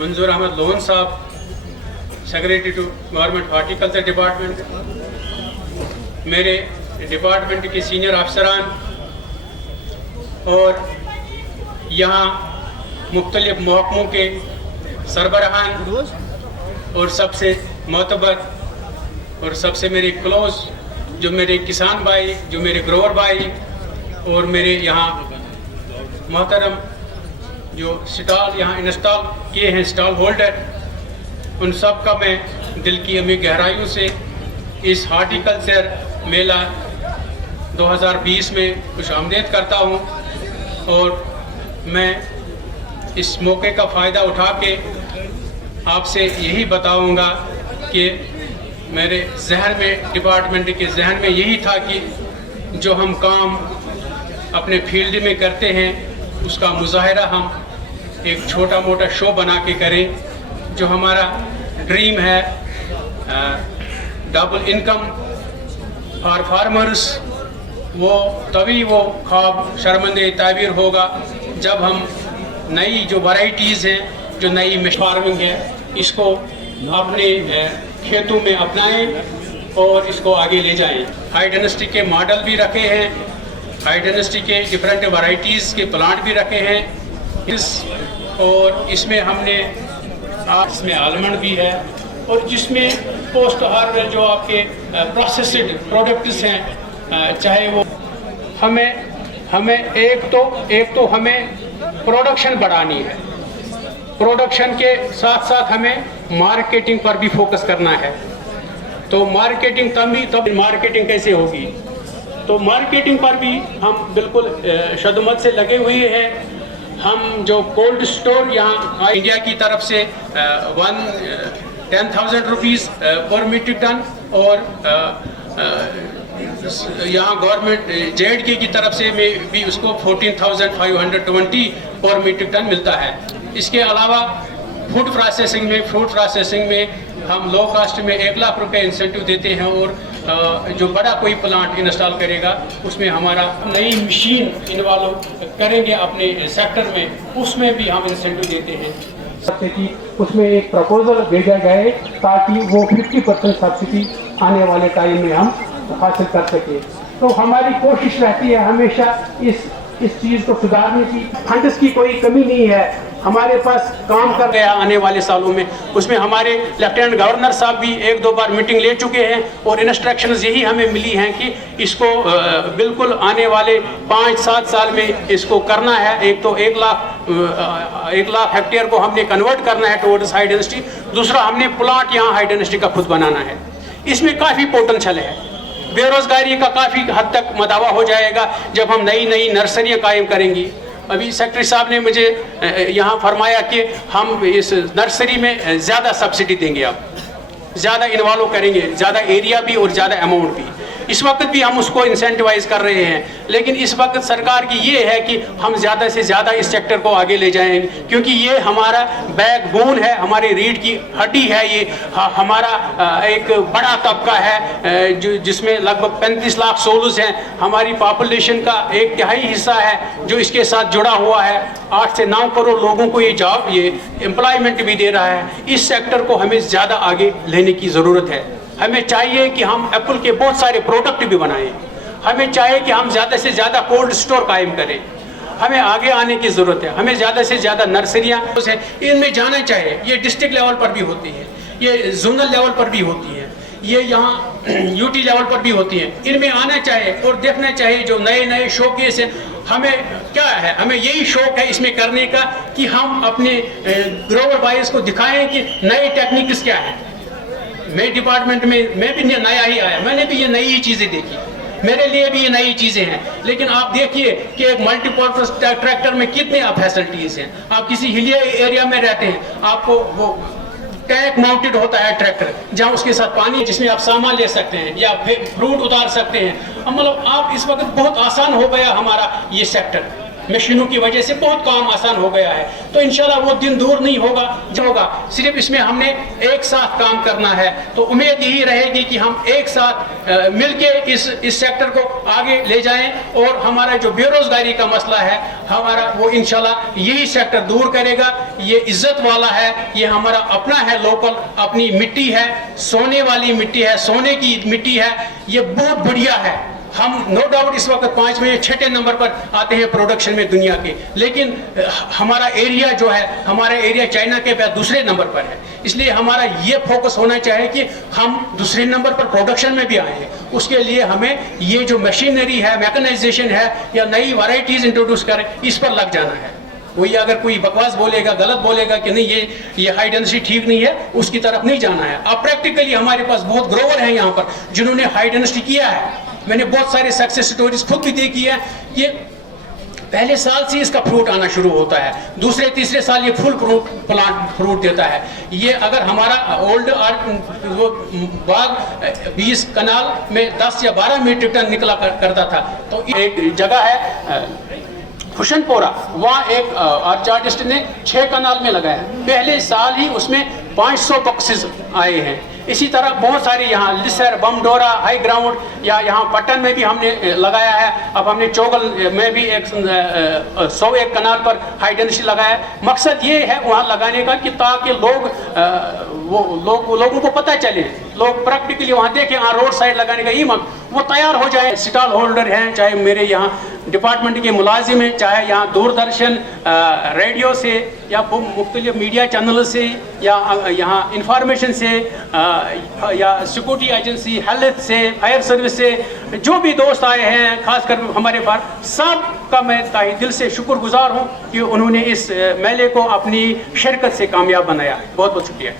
मंजूर अहमद लोन साहब, secretary to government horticulture department, मेरे डिपार्टमेंट के सीनियर अफसरान और यहाँ मुख्तलिफ महकमों के सरबराहान और सबसे मोतबर और सबसे मेरे क्लोज जो मेरे किसान भाई, जो मेरे ग्रोवर भाई और मेरे यहाँ मोहतरम जो स्टॉल यहाँ इंस्टॉल किए हैं, स्टॉल होल्डर, उन सब का मैं दिल की अमी गहराइयों से इस हॉर्टिकल्चर मेला 2020 में खुशामदीद करता हूँ। और मैं इस मौके का फ़ायदा उठा के आपसे यही बताऊँगा कि मेरे जहन में, डिपार्टमेंट के जहन में यही था कि जो हम काम अपने फील्ड में करते हैं उसका मुजाहिरा हम एक छोटा मोटा शो बना के करें। जो हमारा ड्रीम है डबल इनकम फॉर फार्मर्स, वो तभी वो ख्वाब शर्मंदे ताबीर होगा जब हम नई जो वैरायटीज़ हैं, जो नई फार्मिंग है, इसको अपने खेतों में अपनाएं और इसको आगे ले जाएं। हाई डेंसिटी के मॉडल भी रखे हैं, हाई डेंसिटी के डिफरेंट वैरायटीज़ के प्लांट भी रखे हैं और इसमें हमने इसमें आलमंड भी है और जिसमें पोस्ट हार्वेस्ट जो आपके प्रोसेस्ड प्रोडक्ट्स हैं, चाहे वो हमें एक तो हमें प्रोडक्शन बढ़ानी है, प्रोडक्शन के साथ साथ हमें मार्केटिंग पर भी फोकस करना है। तो मार्केटिंग तब मार्केटिंग कैसे होगी, तो मार्केटिंग पर भी हम बिल्कुल शदमत से लगे हुए हैं। हम जो कोल्ड स्टोर यहाँ इंडिया की तरफ से 10,000 रुपीज़ पर मीट्रिक टन और यहाँ गवर्नमेंट JDK की तरफ से भी उसको 14,520 पर मीट्रिक टन मिलता है। इसके अलावा फूड प्रोसेसिंग में हम लो कास्ट में 1 लाख रुपए इंसेंटिव देते हैं और जो बड़ा कोई प्लांट इंस्टॉल करेगा उसमें हमारा नई मशीन इन्वॉल्व करेंगे अपने सेक्टर में, उसमें भी हम इंसेंटिव देते हैं। सब्सिडी उसमें एक प्रपोजल भेजा गया है ताकि वो 50% सब्सिडी आने वाले टाइम में हम हासिल कर सके। तो हमारी कोशिश रहती है हमेशा इस चीज़ को सुधारने की। फंड्स की कोई कमी नहीं है, हमारे पास काम कर गया आने वाले सालों में। उसमें हमारे लेफ्टिनेंट गवर्नर साहब भी 1-2 बार मीटिंग ले चुके हैं और इंस्ट्रक्शंस यही हमें मिली हैं कि इसको बिल्कुल आने वाले 5-7 साल में इसको करना है। एक तो 1 लाख हेक्टेयर को हमने कन्वर्ट करना है टुवर्ड्स हाई डेंसिटी, दूसरा हमने प्लांट यहाँ हाई डेंसिटी का खुद बनाना है। इसमें काफ़ी पोटेंशियल है, बेरोजगारी का काफ़ी हद तक मदावा हो जाएगा जब हम नई नर्सरियाँ कायम करेंगी। अभी सेक्रेटरी साहब ने मुझे यहाँ फरमाया कि हम इस नर्सरी में ज़्यादा सब्सिडी देंगे, अब ज़्यादा इन्वॉल्व करेंगे, ज़्यादा एरिया भी और ज़्यादा अमाउंट भी। इस वक्त भी हम उसको इंसेंटिवाइज कर रहे हैं, लेकिन इस वक्त सरकार की ये है कि हम ज़्यादा से ज़्यादा इस सेक्टर को आगे ले जाएंगे, क्योंकि ये हमारा बैकबोन है, हमारी रीढ़ की हड्डी है। ये हमारा एक बड़ा तबका है जिसमें लगभग 35 लाख सोल्स हैं। हमारी पॉपुलेशन का 1/3 हिस्सा है जो इसके साथ जुड़ा हुआ है। 8 से 9 करोड़ लोगों को ये एम्प्लॉयमेंट भी दे रहा है। इस सेक्टर को हमें ज़्यादा आगे लेने की ज़रूरत है। हमें चाहिए कि हम एप्पल के बहुत सारे प्रोडक्ट भी बनाएं, हमें चाहिए कि हम ज़्यादा से ज़्यादा कोल्ड स्टोर कायम करें। हमें आगे आने की ज़रूरत है, हमें ज़्यादा से ज़्यादा नर्सरियाँ इनमें जाना चाहिए। ये डिस्ट्रिक्ट लेवल पर भी होती है, ये जोनल लेवल पर भी होती है, ये यहाँ UT लेवल पर भी होती है। इनमें आना चाहिए और देखना चाहिए जो नए शोकेस हैं। हमें क्या है, हमें यही शौक है इसमें करने का कि हम अपने ग्रोवर बायर्स को दिखाएं कि नए टेक्निक्स क्या है। मैं डिपार्टमेंट में मैं भी नया ही आया, मैंने भी ये नई चीज़ें देखी, मेरे लिए भी ये नई चीज़ें हैं। लेकिन आप देखिए कि एक मल्टीपर्पज ट्रैक्टर में कितने फैसिलिटीज़ हैं। आप किसी हिली एरिया में रहते हैं, आपको वो टैंक माउंटेड होता है ट्रैक्टर, जहाँ उसके साथ पानी जिसमें आप सामान ले सकते हैं या फ्रूट उतार सकते हैं। मतलब आप इस वक्त बहुत आसान हो गया हमारा ये सेक्टर। मशीनों की वजह से बहुत काम आसान हो गया है। तो इंशाल्लाह वो दिन दूर नहीं होगा जो होगा, सिर्फ इसमें हमने एक साथ काम करना है। तो उम्मीद यही रहेगी कि हम एक साथ मिलके इस सेक्टर को आगे ले जाएं और हमारा जो बेरोजगारी का मसला है हमारा वो इंशाल्लाह यही सेक्टर दूर करेगा। ये इज्जत वाला है, ये हमारा अपना है, लोकल अपनी मिट्टी है, सोने वाली मिट्टी है, सोने की मिट्टी है, ये बहुत बढ़िया है। हम नो डाउट इस वक्त 5 में 6 नंबर पर आते हैं प्रोडक्शन में दुनिया के, लेकिन हमारा एरिया जो है, हमारा एरिया चाइना के बाद दूसरे नंबर पर है। इसलिए हमारा ये फोकस होना चाहिए कि हम दूसरे नंबर पर प्रोडक्शन में भी आए हैं। उसके लिए हमें ये जो मशीनरी है, मैकेनाइजेशन है या नई वैरायटीज इंट्रोड्यूस करें, इस पर लग जाना है। कोई अगर कोई बकवास बोलेगा, गलत बोलेगा कि नहीं ये हाई डेंसिटी ठीक नहीं है, उसकी तरफ नहीं जाना है। अब प्रैक्टिकली हमारे पास बहुत ग्रोवर हैं यहाँ पर जिन्होंने हाई डेंसिटी किया है। मैंने बहुत सारे सक्सेस स्टोरीज खुद भी देखी है कि पहले साल से इसका फ्रूट आना शुरू होता है, दूसरे तीसरे साल ये फुल प्लांट फ्रूट देता है। ये अगर हमारा ओल्ड बाग 20 कनाल में 10 या 12 मीट्रिक टन निकला करता था। तो एक जगह है खुशनपोरा, वहाँ एक आर्चार्डिस्ट ने 6 कनाल में लगाया, पहले साल ही उसमें 500 बॉक्सेस आए हैं। इसी तरह बहुत सारे यहाँ लिसर, बमडोरा, हाई ग्राउंड या यहाँ पट्टन में भी हमने लगाया है। अब हमने चोगल में भी 101 कनाल पर हाई डेंसिटी लगाया है। मकसद ये है वहाँ लगाने का कि ताकि लोगों को पता चले, लोग प्रैक्टिकली वहाँ देखें। हाँ, रोड साइड लगाने का ही वो तैयार हो जाए। स्टॉल होल्डर हैं, चाहे मेरे यहाँ डिपार्टमेंट के मुलाजिम हैं, चाहे यहाँ दूरदर्शन रेडियो से या मुख्तलिफ मीडिया चैनल से या यहाँ इंफॉर्मेशन से या सिक्योरिटी एजेंसी, हेल्थ से, फायर सर्विस से जो भी दोस्त आए हैं, खासकर हमारे पास, सब का मैं ताही दिल से शुक्रगुजार हूँ कि उन्होंने इस मेले को अपनी शिरकत से कामयाब बनाया। बहुत बहुत शुक्रिया।